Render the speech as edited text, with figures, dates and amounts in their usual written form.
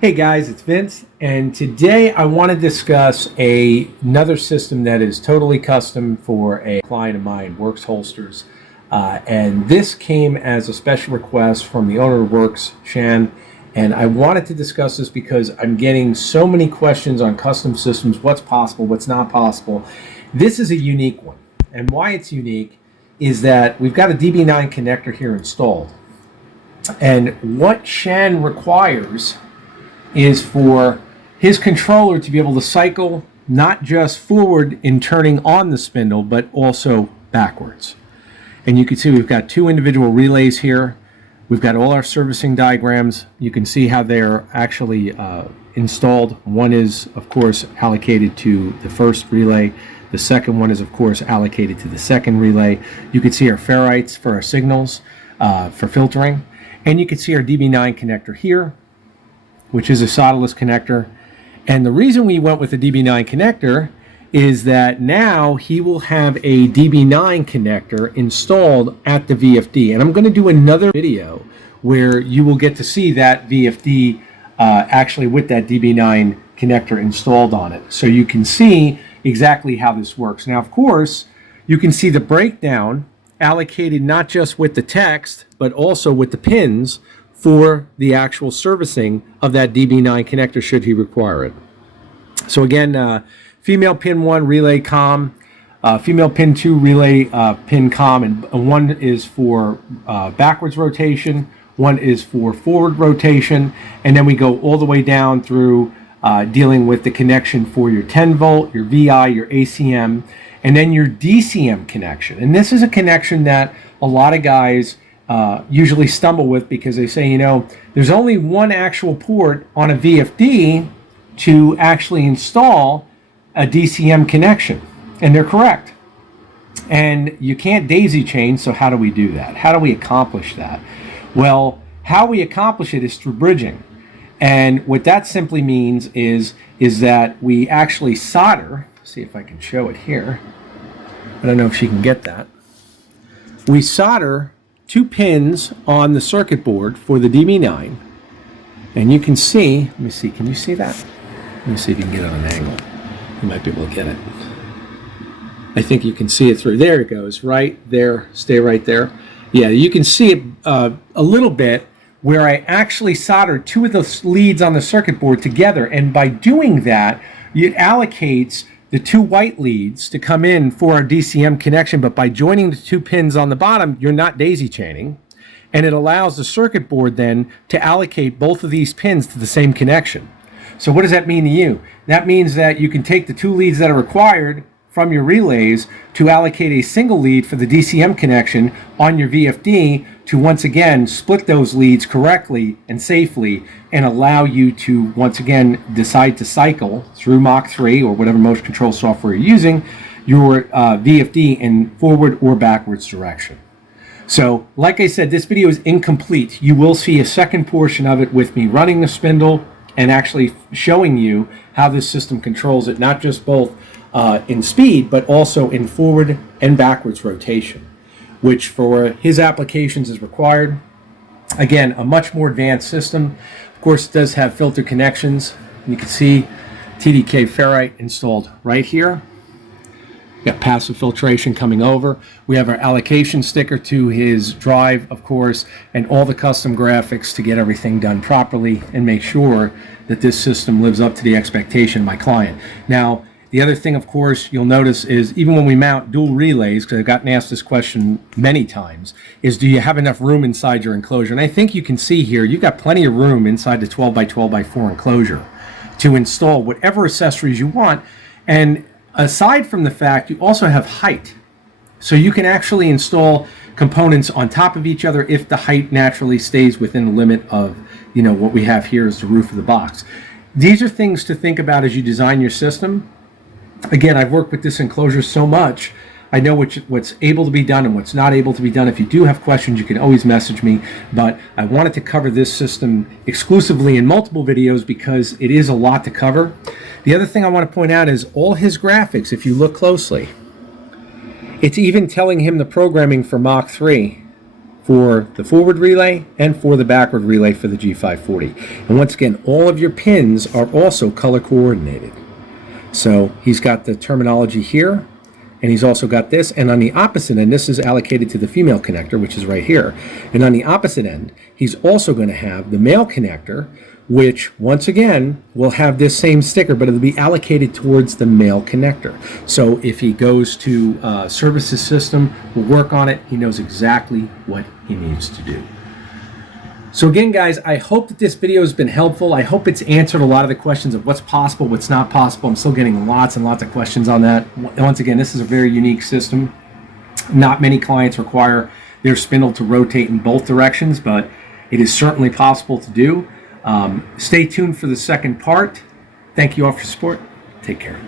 Hey guys, it's Vince, and today I want to discuss another system that is totally custom for a client of mine, Works Holsters. And this came as a special request from the owner of Works, Shan, and I wanted to discuss this because I'm getting so many questions on custom systems, what's possible, what's not possible. This is a unique one, and why it's unique is that we've got a DB9 connector here installed. And what Shan requires is for his controller to be able to cycle not just forward in turning on the spindle, but also backwards. And you can see we've got two individual relays here. We've got all our servicing diagrams. You can see how they're actually installed. One is, of course, allocated to the first relay. The second one is, of course, allocated to the second relay. You can see our ferrites for our signals for filtering. And you can see our DB9 connector here, which is a solderless connector. And the reason we went with the DB9 connector is that now he will have a DB9 connector installed at the VFD. And I'm going to do another video where you will get to see that VFD actually with that DB9 connector installed on it. So you can see exactly how this works. Now, of course, you can see the breakdown allocated not just with the text, but also with the pins for the actual servicing of that DB9 connector should he require it. So again, female pin 1 relay COM, female pin 2 relay pin COM, and one is for backwards rotation, one is for forward rotation, and then we go all the way down through dealing with the connection for your 10 volt, your VI, your ACM, and then your DCM connection. And this is a connection that a lot of guys usually stumble with because they say, you know, there's only one actual port on a VFD to actually install a DCM connection. And they're correct. And you can't daisy chain, so how do we do that? How do we accomplish that? Well, how we accomplish it is through bridging. And what that simply means is that we actually solder. See if I can show it here. I don't know if she can get that. We solder two pins on the circuit board for the DB9, and you can see, let me see, can you see that? Let me see if you can get it on an angle. You might be able to get it. I think you can see it through. There it goes, right there. Stay right there. Yeah, you can see it a little bit where I actually soldered two of the leads on the circuit board together, and by doing that, it allocates the two white leads to come in for our DCM connection, but by joining the two pins on the bottom, you're not daisy chaining, and it allows the circuit board then to allocate both of these pins to the same connection. So what does that mean to you? That means that you can take the two leads that are required from your relays to allocate a single lead for the DCM connection on your VFD to once again split those leads correctly and safely and allow you to once again decide to cycle through Mach 3 or whatever motion control software you're using your VFD in forward or backwards direction. So like I said, this video is incomplete. You will see a second portion of it with me running the spindle and actually showing you how this system controls it, not just both in speed, but also in forward and backwards rotation, which for his applications is required. Again, a much more advanced system. Of course, it does have filter connections. You can see TDK ferrite installed right here. We got passive filtration coming over. We have our allocation sticker to his drive, of course, and all the custom graphics to get everything done properly and make sure that this system lives up to the expectation of my client. Now, the other thing, of course, you'll notice is even when we mount dual relays, because I've gotten asked this question many times, is do you have enough room inside your enclosure? And I think you can see here, you've got plenty of room inside the 12 by 12 by 4 enclosure to install whatever accessories you want. And aside from the fact, you also have height. So you can actually install components on top of each other if the height naturally stays within the limit of, you know, what we have here is the roof of the box. These are things to think about as you design your system. Again, I've worked with this enclosure so much, I know what's able to be done and what's not able to be done. If you do have questions, you can always message me, but I wanted to cover this system exclusively in multiple videos because it is a lot to cover. The other thing I want to point out is all his graphics, if you look closely, it's even telling him the programming for Mach 3 for the forward relay and for the backward relay for the G540. And once again, all of your pins are also color coordinated. So he's got the terminology here, and he's also got this, and on the opposite end, this is allocated to the female connector, which is right here. And on the opposite end, he's also going to have the male connector, which once again will have this same sticker, but it'll be allocated towards the male connector. So if he goes to service his system, we'll work on it, he knows exactly what he needs to do. So again, guys, I hope that this video has been helpful. I hope it's answered a lot of the questions of what's possible, what's not possible. I'm still getting lots and lots of questions on that. Once again, this is a very unique system. Not many clients require their spindle to rotate in both directions, but it is certainly possible to do. Stay tuned for the second part. Thank you all for support. Take care.